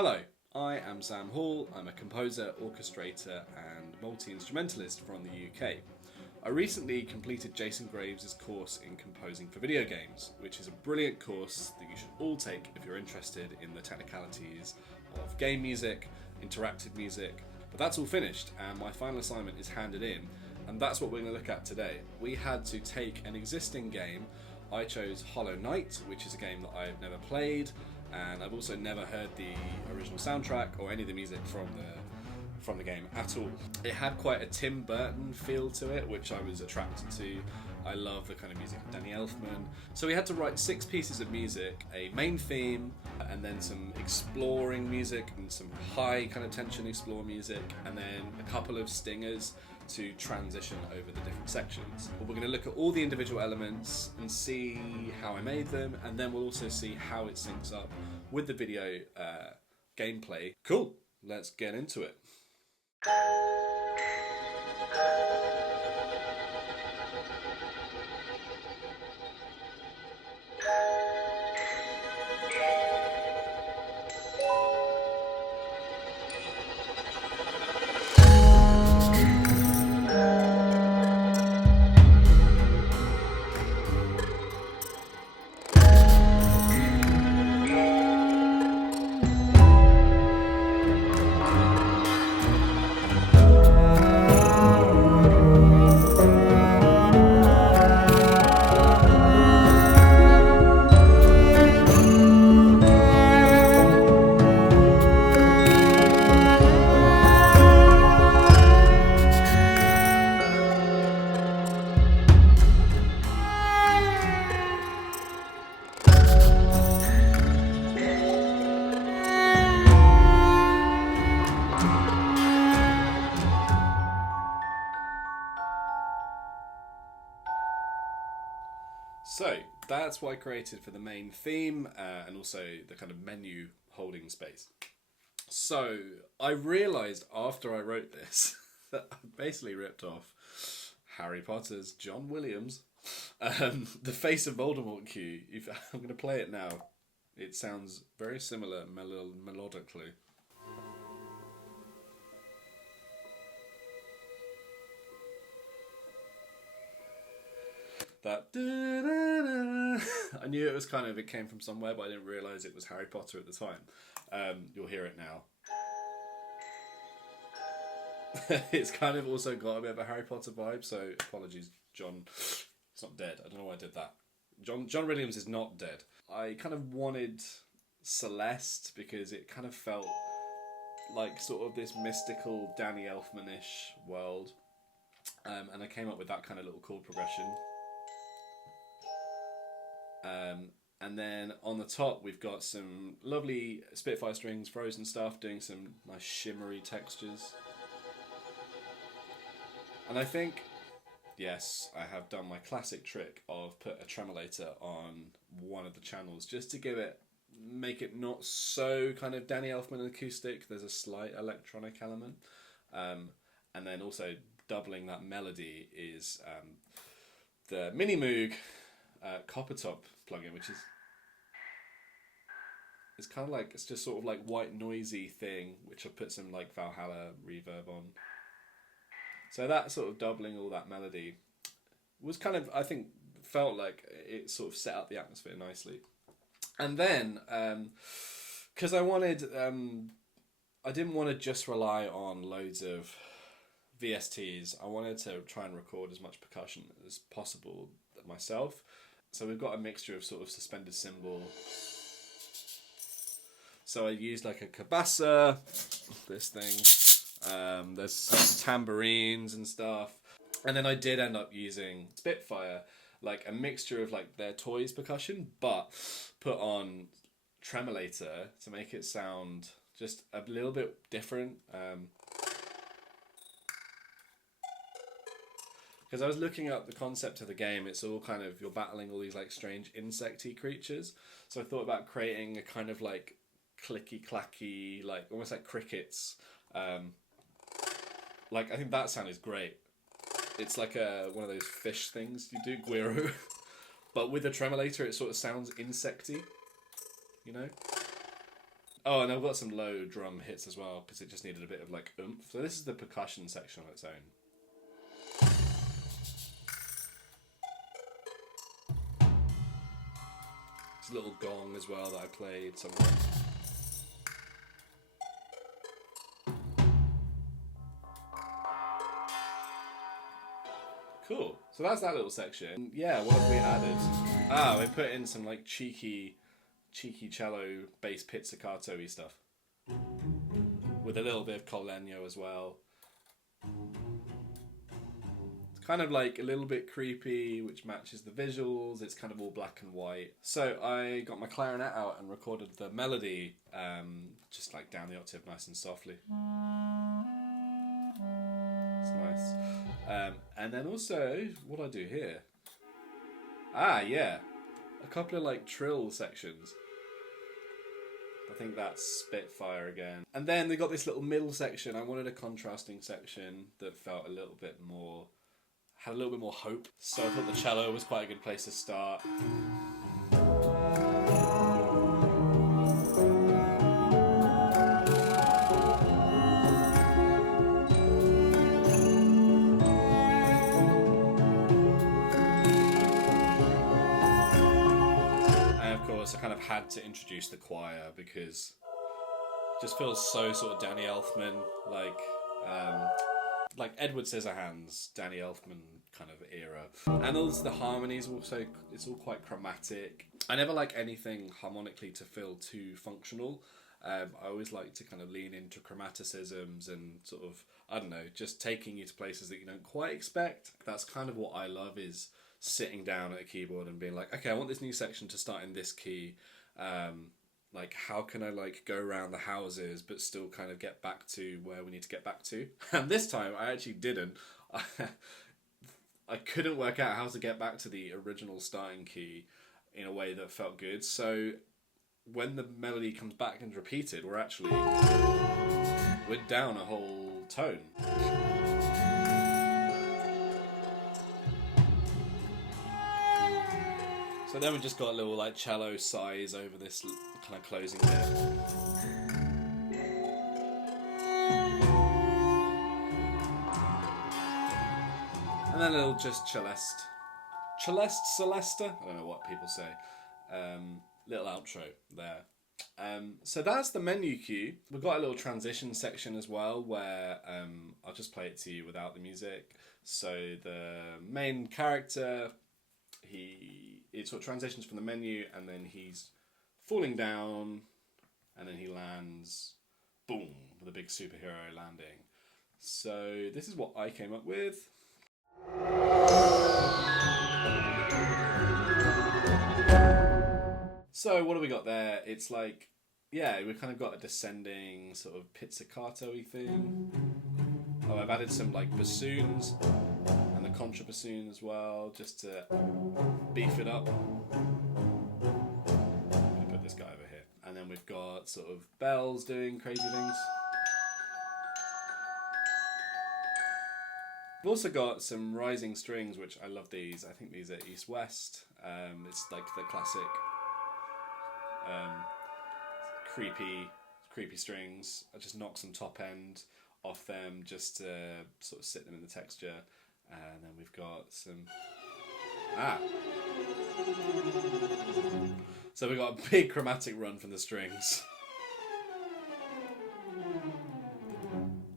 Hello, I am Sam Hall. I'm a composer, orchestrator and multi-instrumentalist from the UK. I recently completed Jason Graves' course in composing for video games, which is a brilliant course that you should all take if you're interested in the technicalities of game music, interactive music. But that's all finished and my final assignment is handed in, and that's what we're going to look at today. We had to take an existing game. I chose Hollow Knight, which is a game that I've never played, and I've also never heard the original soundtrack or any of the music from the game at all. It had quite a Tim Burton feel to it, which I was attracted to. I love the kind of music of Danny Elfman. So we had to write 6 pieces of music, a main theme, and then some exploring music and some high kind of tension explore music, and then a couple of stingers to transition over the different sections. We're going to look at all the individual elements and see how I made them, and then we'll also see how it syncs up with the video gameplay. Cool, let's get into it. So that's what I created for the main theme and also the kind of menu holding space. So I realised after I wrote this that I basically ripped off Harry Potter's John Williams, the Face of Voldemort cue. I'm going to play it now. It sounds very similar melodically. That I knew it was kind of, it came from somewhere, but I didn't realise it was Harry Potter at the time. You'll hear it now. It's kind of also got a bit of a Harry Potter vibe, so apologies, John. It's not dead. I don't know why I did that. John Williams is not dead. I kind of wanted Celeste because it kind of felt like sort of this mystical Danny Elfman-ish world, and I came up with that kind of little chord progression. And then on the top we've got some lovely Spitfire strings, frozen stuff, doing some nice shimmery textures. And I think, yes, I have done my classic trick of put a tremolator on one of the channels just to make it not so kind of Danny Elfman acoustic. There's a slight electronic element. And then also doubling that melody is the Mini Moog Coppertop plugin, which is it's kind of like, it's just sort of like white noisy thing, which I put some like Valhalla reverb on. So that sort of doubling all that melody was kind of, I think, felt like it sort of set up the atmosphere nicely. And then because I wanted I didn't want to just rely on loads of VSTs. I wanted to try and record as much percussion as possible myself. So we've got a mixture of sort of suspended cymbal. So I used like a cabasa, this thing. There's some tambourines and stuff. And then I did end up using Spitfire, like a mixture of like their toys percussion, but put on tremolator to make it sound just a little bit different. Because I was looking up the concept of the game, it's all kind of, you're battling all these like strange insecty creatures. So I thought about creating a kind of like clicky clacky, like almost like crickets. Like I think that sound is great. It's like one of those fish things you do, guiro. But with a tremolator it sort of sounds insecty, you know? Oh, and I've got some low drum hits as well because it just needed a bit of like oomph. So this is the percussion section on its own. It's a little gong as well that I played somewhere. Cool. So that's that little section. Yeah, what have we added? We put in some like cheeky cello bass pizzicato-y stuff. With a little bit of col legno as well. It's kind of like a little bit creepy, which matches the visuals. It's kind of all black and white. So I got my clarinet out and recorded the melody, just like down the octave nice and softly. It's nice. And then also, what do I do here? Yeah. A couple of like trill sections. I think that's Spitfire again. And then they got this little middle section. I wanted a contrasting section that felt a little bit more, had a little bit more hope. So I thought the cello was quite a good place to start. I kind of had to introduce the choir because it just feels so sort of Danny Elfman, like Edward Scissorhands, Danny Elfman kind of era. And also the harmonies also, it's all quite chromatic. I never like anything harmonically to feel too functional. I always like to kind of lean into chromaticisms and sort of, I don't know, just taking you to places that you don't quite expect. That's kind of what I love, is sitting down at a keyboard and being like, okay, I want this new section to start in this key. Like, how can I like go around the houses but still kind of get back to where we need to get back to? And this time I actually didn't. I couldn't work out how to get back to the original starting key in a way that felt good. So when the melody comes back and repeated, we're down a whole tone. So then we just got a little like cello size over this kind of closing bit. And then a little just celeste celesta, I don't know what people say. Little outro there. So that's the menu cue. We've got a little transition section as well where I'll just play it to you without the music. So the main character, it sort of transitions from the menu and then he's falling down and then he lands, boom, with a big superhero landing. So this is what I came up with. So what do we got there? It's like, yeah, we've kind of got a descending sort of pizzicato-y thing. Oh, I've added some like bassoons and the contrabassoon as well, just to beef it up. I'm gonna put this guy over here. And then we've got sort of bells doing crazy things. We've also got some rising strings, which I love these. I think these are East-West. It's like the classic creepy strings. I just knock some top end off them just to sort of sit them in the texture. And then we've got some... So we've got a big chromatic run from the strings.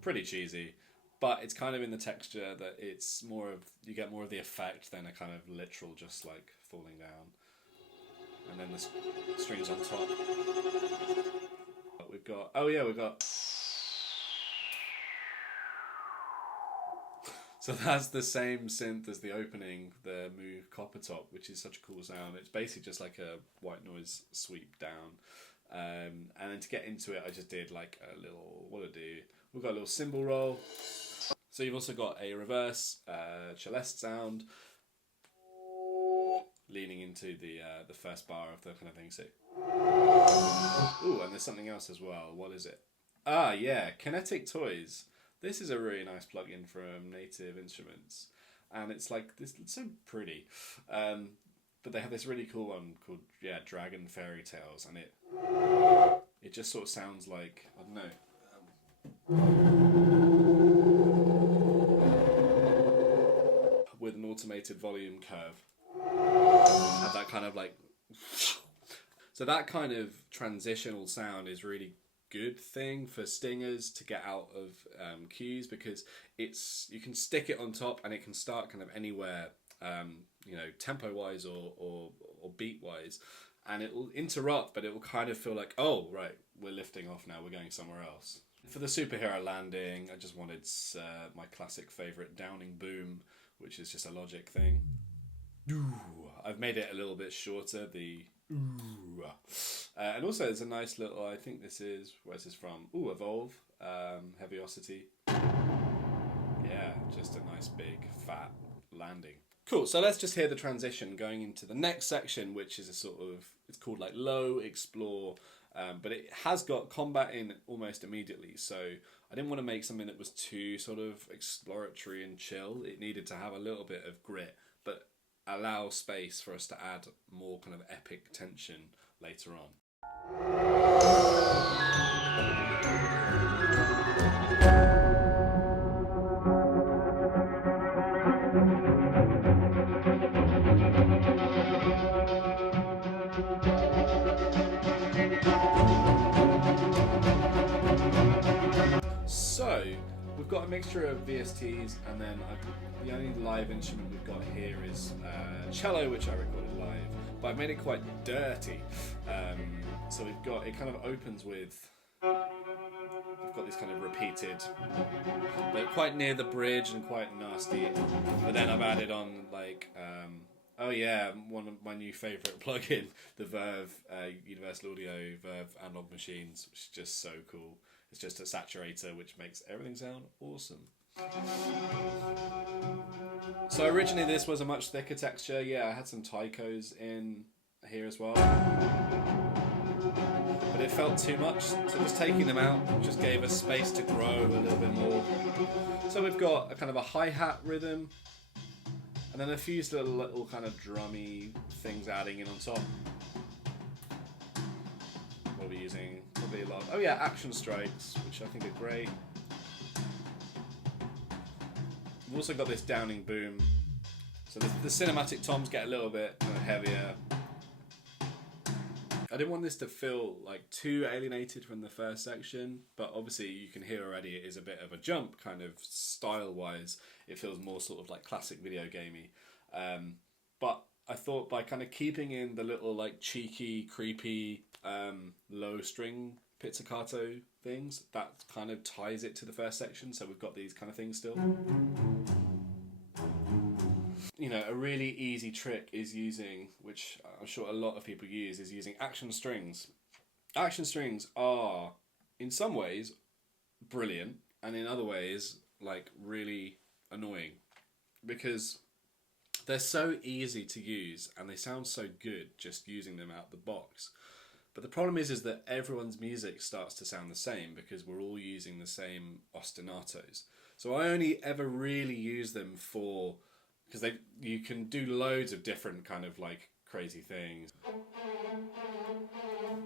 Pretty cheesy. But it's kind of in the texture that it's more of... You get more of the effect than a kind of literal just like falling down. And then the strings on top. But we've got... Oh yeah, we've got... So that's the same synth as the opening, the Moog Copper Top, which is such a cool sound. It's basically just like a white noise sweep down. And then to get into it, I just did like a little... What do I do? We've got a little cymbal roll. So you've also got a reverse celeste sound, leaning into the first bar of the kind of thing. So, ooh, and there's something else as well. What is it? Yeah, Kinetic Toys. This is a really nice plugin from Native Instruments, and it's like this. It's so pretty, but they have this really cool one called Dragon Fairy Tales, and It just sort of sounds like, I don't know. With an automated volume curve. Have that kind of like... So that kind of transitional sound is really good thing for stingers to get out of cues, because you can stick it on top and it can start kind of anywhere, you know, tempo wise or beat wise, and it will interrupt, but it will kind of feel like, oh right, we're lifting off now, we're going somewhere else. For the superhero landing, I just wanted my classic favorite downing boom, which is just a Logic thing. I've made it a little bit shorter, and also there's a nice little, I think this is, where's this from? Evolve, Heaviosity. Yeah, just a nice big fat landing. Cool, so let's just hear the transition going into the next section, which is a sort of, it's called like Low Explore, but it has got combat in almost immediately, so I didn't want to make something that was too sort of exploratory and chill. It needed to have a little bit of grit, but allow space for us to add more kind of epic tension later on. So, we've got a mixture of VSTs, and then the only live instrument we've got here is cello, which I recorded live, but I've made it quite dirty. So we've got, it kind of opens with, we've got this kind of repeated, but quite near the bridge and quite nasty, but then I've added on like, oh yeah, one of my new favourite plugin, the Verve Universal Audio Verve Analog Machines, which is just so cool. It's just a saturator which makes everything sound awesome. So originally this was a much thicker texture. Yeah, I had some taikos in here as well, but it felt too much, so just taking them out just gave us space to grow a little bit more. So we've got a kind of a hi-hat rhythm, and then a few little kind of drummy things adding in on top. What are we using? Probably a lot. Oh yeah, action strikes, which I think are great. We've also got this downing boom, so the cinematic toms get a little bit kind of heavier. I didn't want this to feel like too alienated from the first section, but obviously you can hear already it is a bit of a jump, kind of style-wise. It feels more sort of like classic video gamey. But I thought by kind of keeping in the little like cheeky, creepy, low string pizzicato things, that kind of ties it to the first section. So we've got these kind of things still. You know, a really easy trick is using, which I'm sure a lot of people use, is using action strings. Action strings are, in some ways, brilliant, and in other ways, like, really annoying. Because they're so easy to use, and they sound so good just using them out the box. But the problem is that everyone's music starts to sound the same, because we're all using the same ostinatos. So I only ever really use them for... because you can do loads of different kind of like crazy things.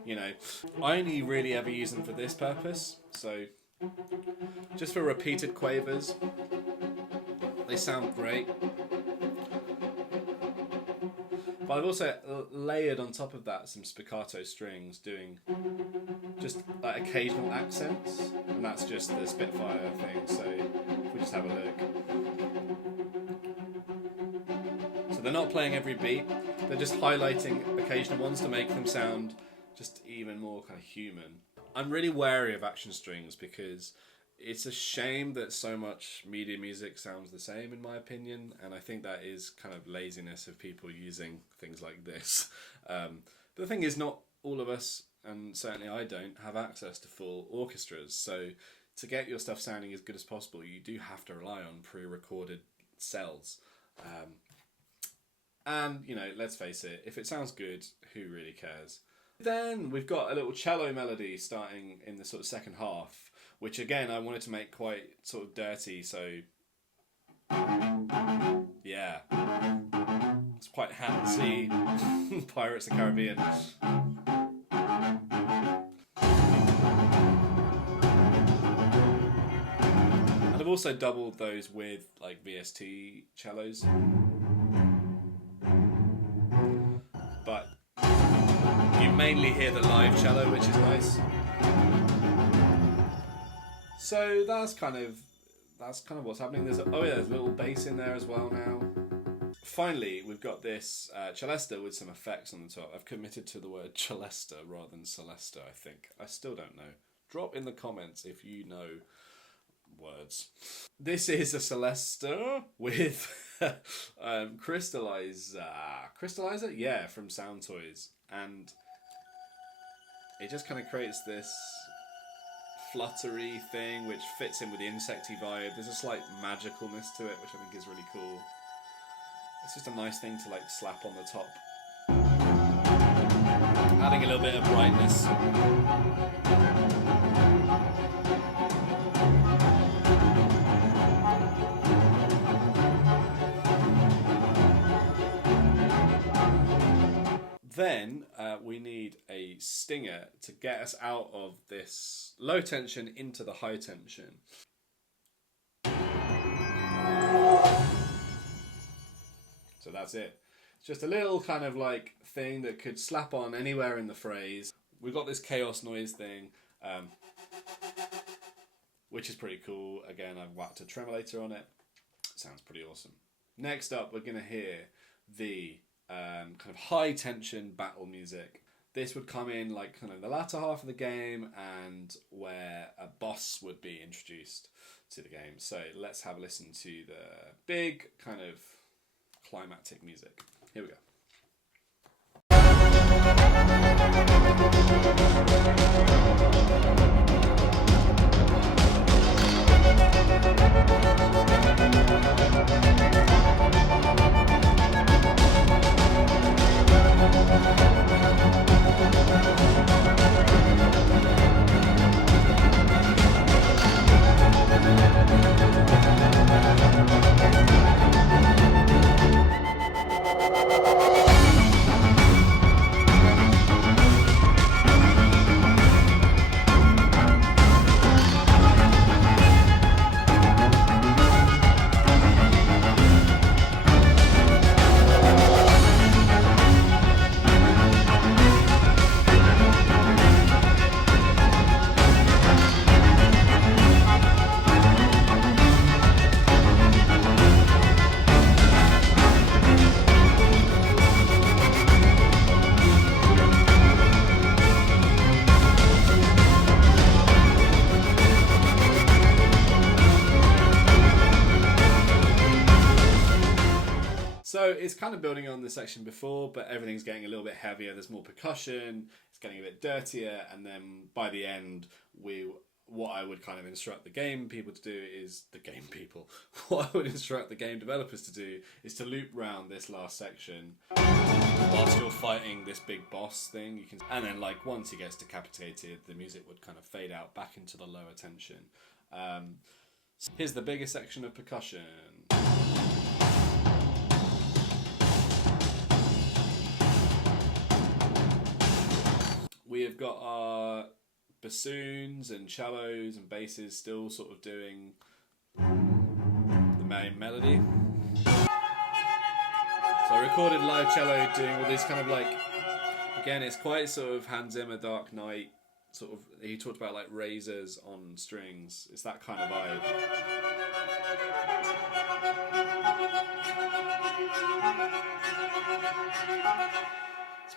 You know, I only really ever use them for this purpose. So just for repeated quavers, they sound great. But I've also layered on top of that some spiccato strings doing just like occasional accents, and that's just the Spitfire thing. So if we just have a look. So they're not playing every beat, they're just highlighting occasional ones to make them sound just even more kind of human. I'm really wary of action strings because it's a shame that so much media music sounds the same, in my opinion, and I think that is kind of laziness of people using things like this. But the thing is, not all of us, and certainly I don't, have access to full orchestras, so to get your stuff sounding as good as possible, you do have to rely on pre-recorded cells. And, you know, let's face it, if it sounds good, who really cares? Then we've got a little cello melody starting in the sort of second half, which again I wanted to make quite sort of dirty, so yeah, it's quite handsy, Pirates of the Caribbean. also doubled those with like VST cellos, but you mainly hear the live cello, which is nice. So that's kind of what's happening. There's a little bass in there as well now. Finally, we've got this celesta with some effects on the top. I've committed to the word celesta rather than celesta, I think. I still don't know. Drop in the comments if you know words. This is a celesta with crystallizer, yeah, from Sound Toys, and it just kind of creates this fluttery thing which fits in with the insecty vibe. There's a slight magicalness to it, which I think is really cool. It's just a nice thing to like slap on the top, adding a little bit of brightness. Then we need a stinger to get us out of this low tension into the high tension. So that's it. It's just a little kind of like thing that could slap on anywhere in the phrase. We've got this chaos noise thing, which is pretty cool. Again, I've whacked a tremolator on it. Sounds pretty awesome. Next up, we're going to hear the kind of high tension battle music. This would come in like kind of the latter half of the game and where a boss would be introduced to the game. So let's have a listen to the big kind of climactic music. Here we go. So it's kind of building on the section before, but everything's getting a little bit heavier. There's more percussion, it's getting a bit dirtier, and then by the end, what I would kind of instruct the game people to do is what I would instruct the game developers to do is to loop round this last section whilst you're fighting this big boss thing. And then like once he gets decapitated, the music would kind of fade out back into the lower tension. So here's the biggest section of percussion. We have got our bassoons and cellos and basses still sort of doing the main melody. So I recorded live cello doing all this kind of like, again, it's quite sort of Hans Zimmer, Dark Knight, sort of, he talked about like razors on strings. It's that kind of vibe.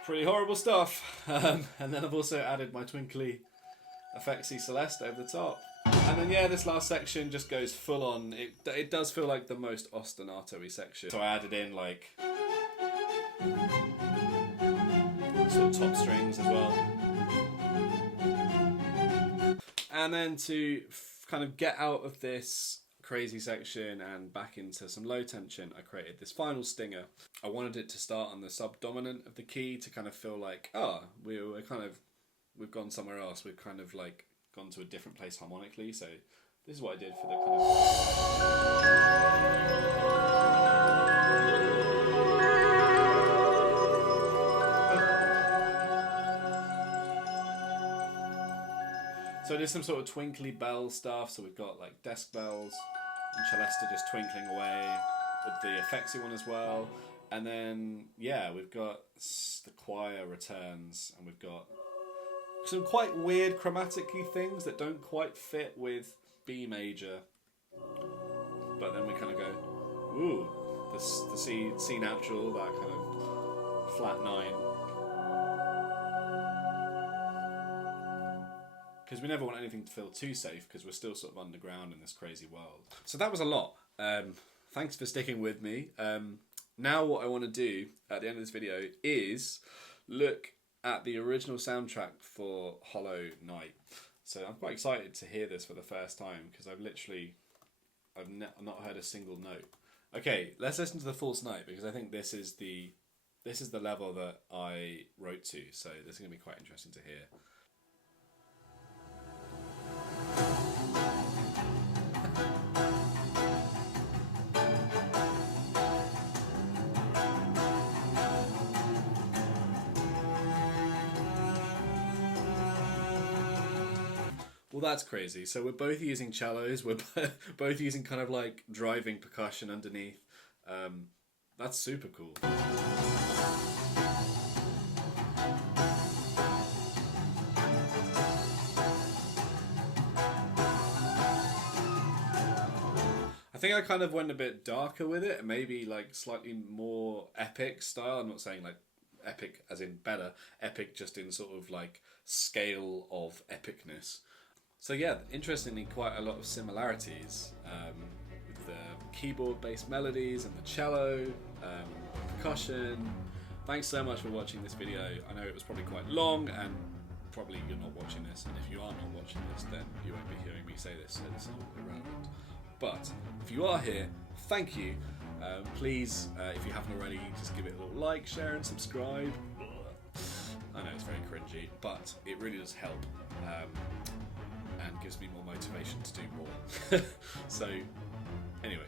Pretty horrible stuff. And then I've also added my twinkly effectsy Celeste over the top. And then yeah, this last section just goes full on. It does feel like the most ostinato-y section. So I added in like sort of top strings as well. And then to kind of get out of this crazy section and back into some low tension, I created this final stinger. I wanted it to start on the subdominant of the key to kind of feel like, we've gone somewhere else. We've kind of like gone to a different place harmonically. So this is what I did for the kind of... So there's some sort of twinkly bell stuff. So we've got like desk bells. and Celesta just twinkling away with the effectsy one as well. And then, yeah, we've got the choir returns, and we've got some quite weird chromatic-y things that don't quite fit with B major. But then we kind of go, ooh, the C natural, that kind of flat 9. Because we never want anything to feel too safe, because we're still sort of underground in this crazy world. So that was a lot. Thanks for sticking with me. Now what I want to do at the end of this video is look at the original soundtrack for Hollow Knight. So I'm quite excited to hear this for the first time, because I've not heard a single note. Okay, let's listen to the False Knight, because I think this is the level that I wrote to. So this is going to be quite interesting to hear. Well, that's crazy. So we're both using cellos. We're both using kind of like driving percussion underneath. That's super cool. I think I kind of went a bit darker with it, maybe like slightly more epic style. I'm not saying like epic as in better, epic just in sort of like scale of epicness. So yeah, interestingly, quite a lot of similarities with the keyboard-based melodies and the cello, percussion. Thanks so much for watching this video. I know it was probably quite long, and probably you're not watching this, and if you are not watching this, then you won't be hearing me say this, so this is all irrelevant. But if you are here, thank you. Please, if you haven't already, just give it a little like, share, and subscribe. I know it's very cringy, but it really does help. And gives me more motivation to do more. So, anyway,